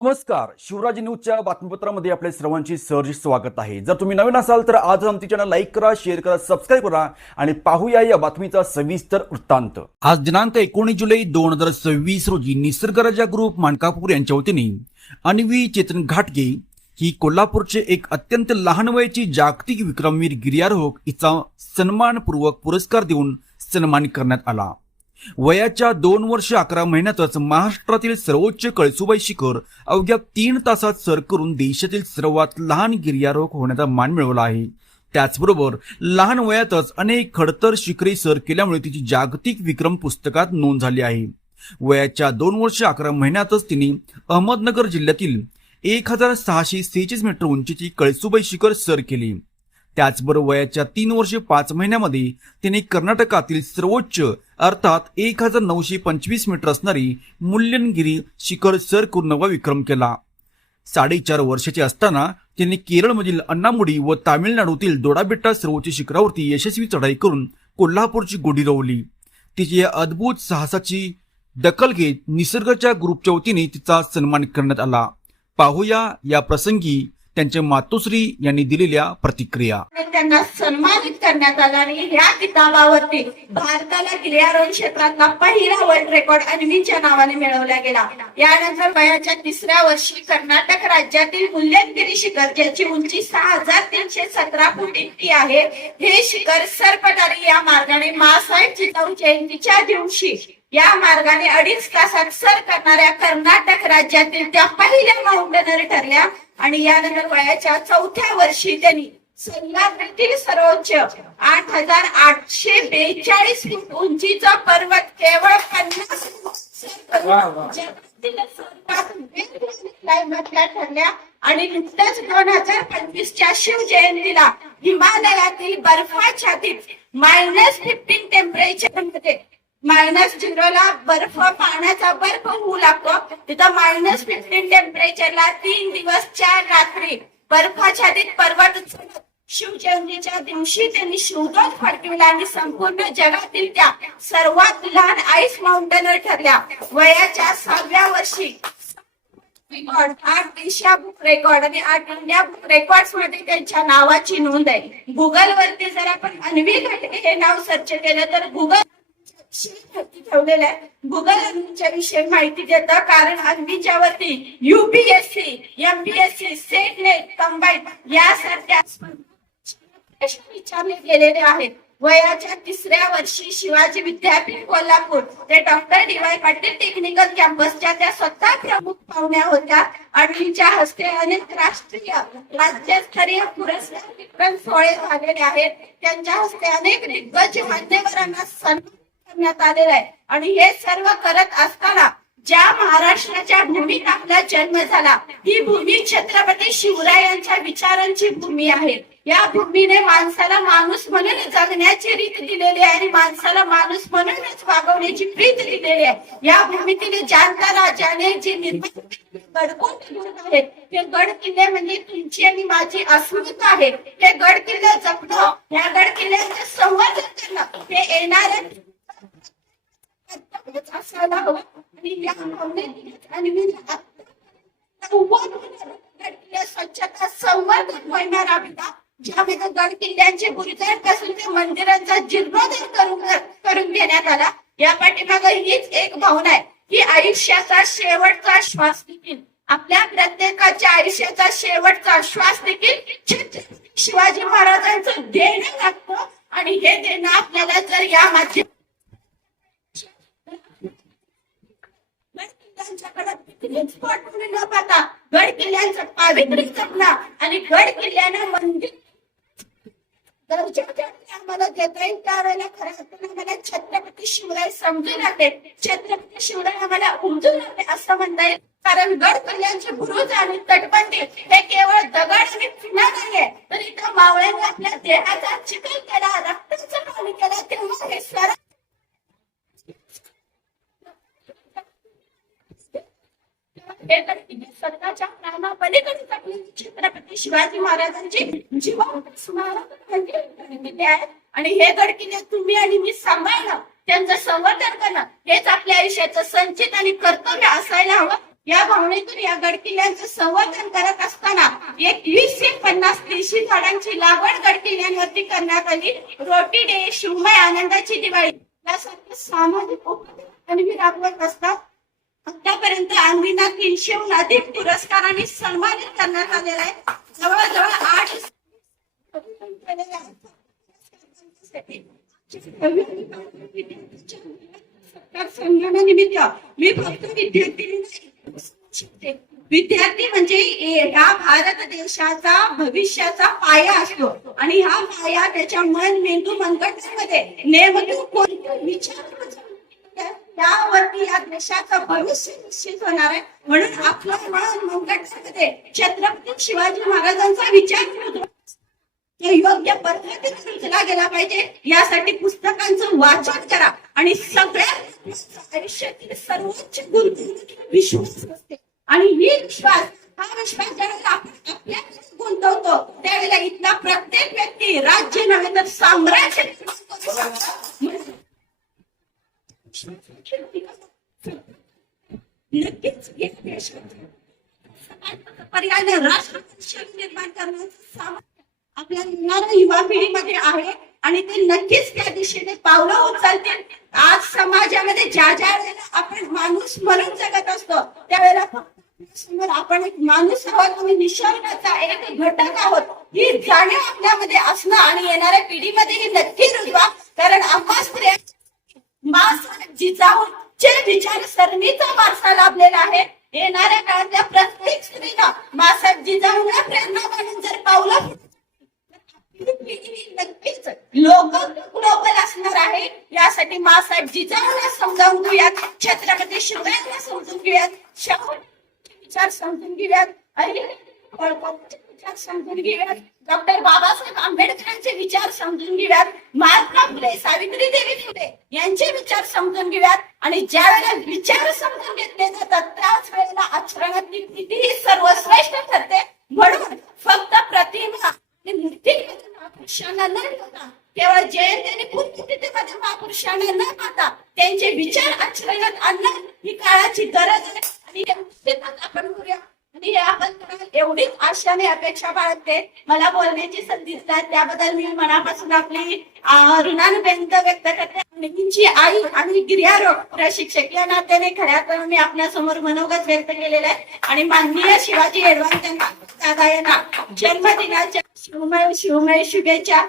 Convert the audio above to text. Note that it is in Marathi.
नमस्कार, शिवराज न्यूजच्या बातमीपत्रामध्ये आपल्या सर्वांचे सहर्ष स्वागत आहे। जर तुम्ही नवीन असाल तर आज आमचे चॅनल लाईक करा, शेअर करा, सबस्क्राईब करा आणि पाहूया या बातमीचा सविस्तर वृत्तांत। आज दिनांक 19 जुलै 2026 रोजी निसर्गराजा ग्रुप मानकापूर यांच्या वतीने अन्वी चेतन घाटगे ही कोल्हापूरचे एक अत्यंत लहान वयाची जागतिक विक्रमवीर गिर्यारोहक हिचा सन्मानपूर्वक पुरस्कार देऊन सन्मान करण्यात आला। वयाच्या 2 वर्ष 11 महिन्यातच महाराष्ट्रातील सर्वोच्च कळसुबाई शिखर अवघ्या 3 तासात सर करून देशातील सर्वात लहान गिर्यारोहक होण्याचा मान मिळवला आहे। त्याचबरोबर लहान वयातच अनेक खडतर शिखरे सर केल्यामुळे तिची जागतिक विक्रम पुस्तकात नोंद झाली आहे। वयाच्या 2 वर्ष 11 महिन्यातच तिने अहमदनगर जिल्ह्यातील 1646 मीटर उंचीची कळसुबाई शिखर सर केली। त्याचबरोबर वयाच्या 3 वर्ष 5 महिन्यामध्ये तिने कर्नाटकातील सर्वोच्च अर्थात 1925 मीटर असणारी मुल्यनगिरी शिखर सर करून नवा विक्रम केला। 4.5 वर्षाची असताना तिने केरळमधील अन्नामुडी व तामिळनाडूतील दोडाबेट्टा सर्वोच्च शिखरावरती यशस्वी चढाई करून कोल्हापूरची गोडी रोवली। तिची या अद्भुत साहसाची दखल घेत निसर्गाच्या ग्रुपच्या वतीने तिचा सन्मान करण्यात आला। पाहूया या प्रसंगी त्यांच्या मातोश्री यांनी दिलेल्या प्रतिक्रिया। त्यांना सन्मानित करण्यात आला आणि ह्या किताबावरती भारताला गिर्यारोहण क्षेत्रातला पहिला वर्ल्ड रेकॉर्ड अन्वीच्या नावाने मिळवला गेला। यानंतर वयाच्या 3ऱ्या वर्षी कर्नाटक राज्यातील मुल्यनगिरी शिखर ज्याची उंची 6317 फूट इतकी आहे, हे शिखर सर करणारी या मार्गाने माँसाहेब जिजाऊ जयंतीच्या दिवशी या मार्गाने 2.5 तासात सर करणाऱ्या कर्नाटक राज्यातील त्या पहिल्या माउंटेनर ठरल्या। आणि यानंतर वयाच्या 4थ्या वर्षी त्यांनी सह्याद्रीतील सर्वोच्च 8842 फूट उंचीचा पर्वत केवळ 50 ठरल्या। आणि नुकत्याच 2025च्या शिव जयंतीला हिमालयातील बर्फाच्छादित -15 टेम्परेचर मध्ये -0 बर्फ पाण्याचा बर्फ होऊ लागतो, तिथं -15 टेम्परेचरला 3 दिवस 4 रात्री बर्फाच्छादित पर्वत शिवजयंतीच्या दिवशी त्यांनी शिवध्वज फडकविला आणि संपूर्ण जगातील त्या सर्वात लहान आईस माउंटेनर ठरल्या। वयाच्या 6व्या वर्षी 8 एशिया बुक रेकॉर्ड आणि 8 इंडिया बुक रेकॉर्ड्स मध्ये त्यांच्या नावाची नोंद आहे। गुगल वरती जर आपण अन्वी घाटगे हे नाव सर्च केलं तर गुगल ठेवलेलं आहे। गुगल अन्वीच्या विषयी माहिती देतं, कारण अन्वीच्या वरती UPSC, MPSC, set net combine यासारख्या प्रश्न विचारले गेलेले आहेत। वयाच्या 3ऱ्या वर्षी शिवाजी विद्यापीठ कोल्हापूर ते डॉक्टर DY पाटील टेक्निकल कॅम्पसच्या त्या स्वतः प्रमुख पाहुण्या होत्या। अन्वीच्या हस्ते अनेक राष्ट्रीय राज्यस्तरीय पुरस्कार वितरण सोहळे झालेले आहेत। त्यांच्या हस्ते अनेक दिग्गज मान्यवरांना सन्मान करण्यात आलेला आहे। आणि हे सर्व करत असताना ज्या महाराष्ट्राच्या भूमीत आपला जन्म झाला, ही भूमी छत्रपती शिवरायांच्या विचारांची भूमी आहे। या भूमीने माणसाला माणूस म्हणून जगण्याची रीत दिलेली आहे आणि माणसाला माणूस म्हणूनच वागवण्याची प्रीत दिलेली आहे। या भूमीतील जाणता राजाने जे गडकोट दुर्ग आहेत, ते गड किल्ले म्हणजे तुमची आणि माझी अस्मिता आहे। हे गड किल्ले जपणं, या गड किल्ल्यांचे संवर्धन करणं हे येणाऱ्या असायला हवं। आणि या स्वच्छता संवर्धन मोहिमा राबविता, ज्यामध्ये गड किल्ल्यांचे बुरुजांपासून ते मंदिरांचा जीर्णोद्धार करून घेण्यात आला। या पाठीमागे हीच एक भावना आहे की आयुष्याचा शेवटचा श्वास देखील, आपल्या प्रत्येकाच्या आयुष्याचा शेवटचा श्वास देखील छत्रपती शिवाजी महाराजांचं देणं लागतं। आणि हे देणं आपल्याला जर या माध्यमातून न पाहता गड किल्ल्यांचं पावित्र्य जपणं आणि गड किल्ल्यांना मंदिर आम्हाला देता येईल, त्यावेळेला खऱ्या अर्थाने आम्हाला छत्रपती शिवराय समजून लागते, छत्रपती शिवराय आम्हाला उमजून लागते असं म्हणता येईल। कारण गड किल्ल्यांचे बुरुज आणि तटबंदी हे केवळ दगड आणि चुना नाहीये, तर इथं मावळ्यांनी आपल्या देहाचा चिखल केला, रक्ताचं पाणी केला, तेव्हा हे स्वरा स्वतःच्या प्राणापलीकडे छत्रपती शिवाजी महाराजांची जिवंत स्मारक दिले आहेत। आणि हे गड किल्ले तुम्ही आणि मी सांभाळणं, त्यांचं संवर्धन करणं हेच आपल्या आयुष्याचं संचित आणि कर्तव्य असायला हवं। या भावनेतून या गडकिल्ल्यांचं संवर्धन करत असताना एक 20 ते 50 देशी झाडांची लागवड गडकिल्ल्यांवरती करण्यात आली. रोटी डे, शिवमय आनंदाची दिवाळी यासारखे सामाजिक उपक्रम राबवत असतात. आतापर्यंत आंबीना 300हून अधिक पुरस्कारांनी सन्मानित करण्यात आलेला आहे. जवळजवळ 8 सन्मानानिमित्त मी फक्त विद्यार्थी म्हणजे या भारत देशाचा भविष्याचा पाया असतो आणि हा पाया त्याच्या मन मेंदू मनगटामध्ये नेमके कोणते विचार त्यावरती या देशाचं भविष्य निश्चित होणार आहे. म्हणून आपलं मन मनगटामध्ये छत्रपती शिवाजी महाराजांचा विचार योग्य पद्धतीने रुजला गेला पाहिजे. यासाठी पुस्तकांचं वाचन करा आणि सगळ्यात आयुष्यातील सर्वोच्च गुंतवणूक विश्वास असते आणि ही हा विश्वास ज्यावेळेला आपण आपल्या गुंतवतो त्यावेळेला इथला प्रत्येक व्यक्ती राज्य नव्हे तर साम्राज्य नक्कीच या देशात पर्याय राष्ट्र निर्माण करण्याचं सामर्थ्य आपल्या येणाऱ्या युवा पिढीमध्ये आहे आणि ते नक्कीच त्या दिशेने पावलं उचलतील. आज समाजामध्ये ज्या वेळेला आपण माणूस म्हणून जगत असतो त्यावेळेला समोर आपण एक माणूस आहोत आणि निसर्गाचा एक घटक आहोत ही जाणीव आपल्यामध्ये असणं आणि येणाऱ्या पिढीमध्ये ही नक्की रुजवा. कारण आम्हा स्त्रिया जिजाऊचे विचारसरणीचा वारसा लाभलेला आहे. येणाऱ्या काळातल्या प्रत्येक स्त्रीला मासाहेब जिजाऊंना प्रेरणा म्हणून जर पावलं नक्कीच ग्लोबल असणार आहे. यासाठी मासाहेब जिजाऊला समजावून घेऊयात, छत्रपती शिवरायांना समजून घेऊयात, विचार समजून घेऊयात, विचार समजून घेऊयात, डॉक्टर बाबासाहेब आंबेडकरांचे विचार समजून घेऊयात, महात्मा फुले, सावित्रीदेवी फुले यांचे विचार समजून घेऊयात. आणि ज्या वेळेला विचार समजून घेतले जातात त्याच वेळेला आचरणातली कितीही सर्वश्रेष्ठ ठरते. म्हणून फक्त प्रतिमा महापुरुषांना न पाहता केवळ जयंती आणि पुण्यतिथीमध्ये महापुरुषांना न पाहता त्यांचे विचार आचरणात आणणं ही काळाची गरज आहे आणि आपण करूया. आणि याबद्दल एवढीच आशाने अपेक्षा बाळगते. मला बोलण्याची संधी दिली त्याबद्दल मी मनापासून आपली ऋणानुबंध व्यक्त करते. मुलींची आई आणि गिर्यारोग प्रशिक्षक या नात्याने खऱ्या मी आपल्यासमोर मनोगत व्यक्त केलेलं आहे. आणि माननीय शिवाजी येडवांकर दादा यांना जन्मदिनाच्या शिवमय शुभेच्छा.